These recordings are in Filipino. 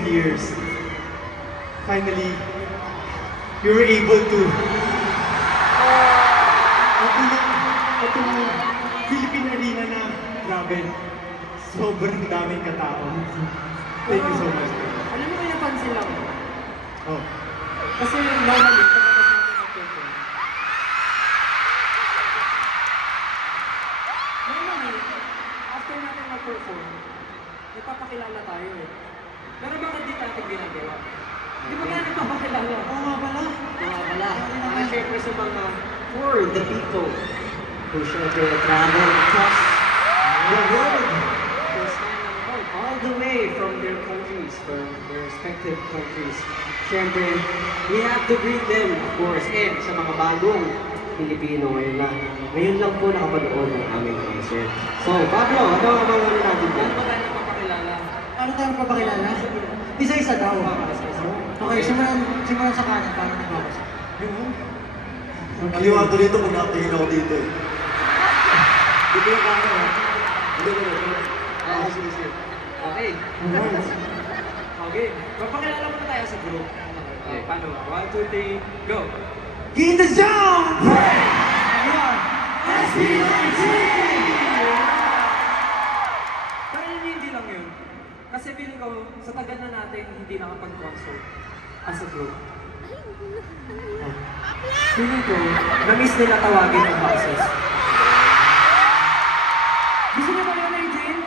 years, finally, you were able to itong Philippine Arena na grabe, sobrang daming katao. Thank you so much. Alam mo, may napansin lang. Oh. Kasi normally, pagkatapos natin mag-perform, normally, after natin mag-perform, nagpapakilala tayo eh. Pero bakit di natin ginagawa? Di ba kaya nagpapakilala? Oo nga pala. Siyempre sa mga for the people who syempre travel across the world. First time all the way from their countries, from their respective countries. Siyempre, we have to greet them, of course, and sa mga bagong Pilipino ngayon lang po nakapanood ng aming concert. So, Pablo, ano ang mga natin dyan? Ano ba tayo napapakilala? Ano tayo magpapakilala? Isa-isa daw. Okay, simulan sa kanan. Paano nagbabasa? Aliwa ko dito kung nakatingin ako dito eh. Dito yung camera. Ah, sige. Okay. Okay. Magpakilala muna tayo sa group. Okay. Paano? 1, 2, 3, go! Get the zone! SB19! Pero hindi lang yun. Kasi feeling ko, sa tagal na natin hindi nakapag-concert as a group. Feeling ko, na-miss nila tawagin ng houses. Gusto niyo ba yun, Adrian?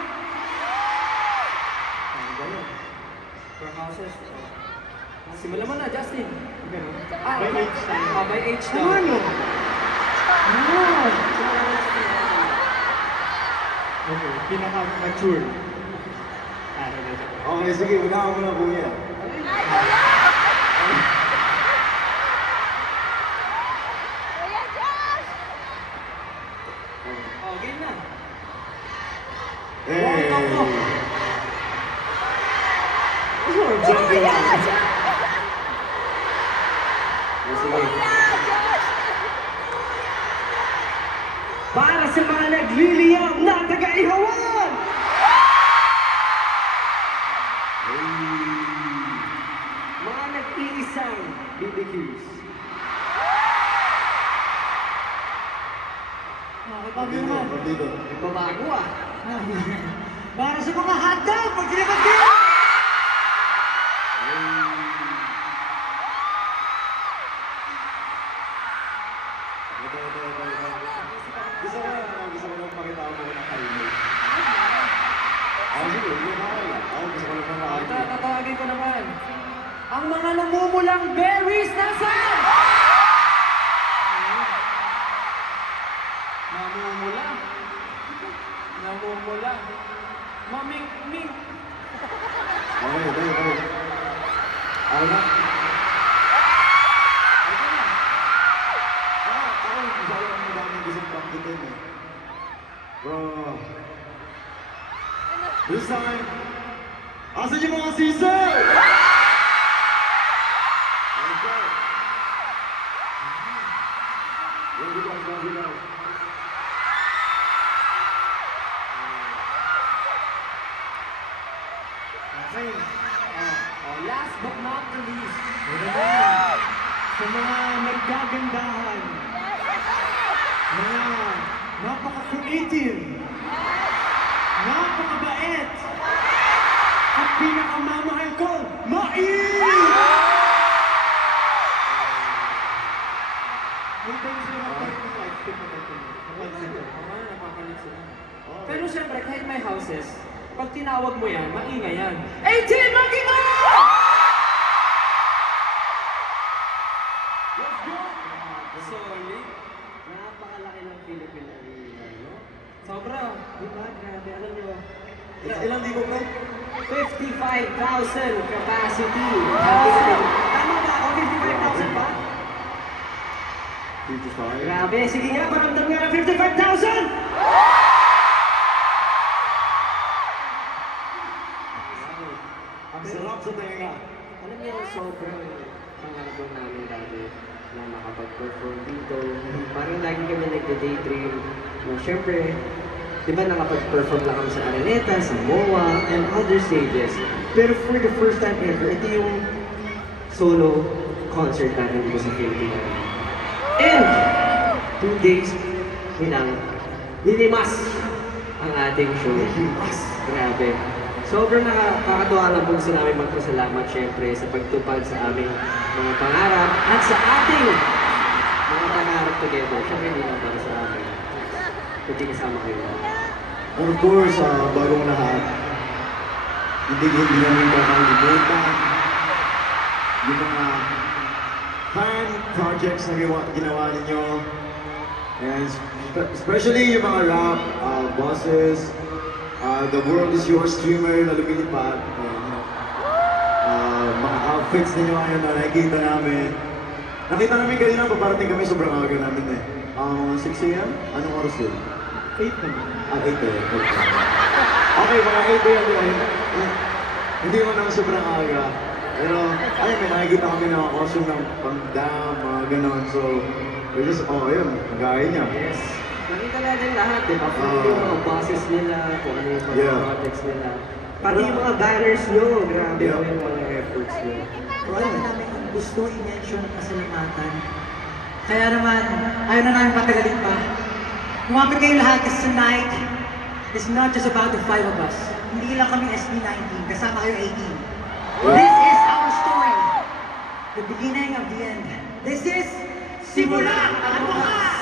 For houses. Simulan mo na, Justin. By age tayo. By age daw. Ano? Okay, pinaka-mature. Okay, sige, una mo na kuya. Oh, game na. Hey! Jumping lang. Para sa mga nagliliyab na taga-ihawan! Mga nag-iisang BBQs. Okay, Pablo naman. Dito. Babago ah. Para sa mga hotdog, pag sinabat kayo! Gusto ko lang pakita mo ng kalimay. Sige, yun na wala. Gusto ko lang makakita. Tatawagin ko naman. Ang mga namumulang berries nasaan? Namumula. Namumula. Maming-ming. Okay. Ano na? Ako, gusto ko lang madaming gustong bangkitin eh. Bro. This time, asan yung mga Caesar? Let's go. Ready guys. Okay. Last but not the least. Sa mga nagkagandahan, mga napaka-creative, napakabait, at pinakamamahal ko, May time sila mag-type ng live stream na ganito. Napansin ko. Napapalit sila. Oo. Pero syempre, kahit may houses, pag tinawag mo yan, maingay yan. 18, Magino! Let's go! Solid. Napakalaki ng Philippine Arena, no? Sobra. Diba? Grabe. Alam nyo, Ilang libo bro? 55,000 capacity. Tama ba ako? 55,000 ba? 55. Grabe. Sige nga, paramdam nga ng 55,000! Ang sarap sa tenga. Alam niyo, sobrang pangarap lang namin dati na makapag-perform dito. Parang lagi kami nagda-daydream. Siyempre, di ba nakapag-perform lang kami sa Araneta, sa MOA, and other stages. Pero for the first time ever, ito yung solo concert natin dito sa Philippines. And 2 days nilang nilimas ang ating show. Grabe. Sobrang nakakatuwa lang po sa namin magpasalamat syempre sa pagtupad sa aming mga pangarap at sa ating mga pangarap together. Syempre hindi lang para sa amin. Kundi kasama kayo. And of course, bagong lahat, hindi namin kakalimutan yung mga fan projects na ginawa ninyo. And especially yung mga rap, bosses, The World Is Yours streamer na lumilipad. Mga outfits ninyo ngayon na nakikita namin. Nakita namin kanina, paparating kami sobrang aga namin eh. 6 a.m.? Anong oras yun? 8 naman. 8 a.m. Okay, mga 8 a.m. yun. Hindi mo naman sobrang aga. Pero, ayun, may nakikita kami na costume ng pang-dam, mga ganon. So, we're just, ayun, gaya niya. Yes. Nakita natin lahat, di ba? Kung yung mga bosses nila, kung ano yung mga projects nila. Pati yung mga banners nyo, grabe yung mga efforts nyo. Wala na namin gusto i-mention ang pasalamatan. Kaya naman, ayaw na namin patagalin pa. Kumapit kayo lahat kasi tonight is not just about the 5 of us. Hindi lang kami SB19, kasama kayo 18. This is our story. The beginning of the end. This is Simula at Wakas!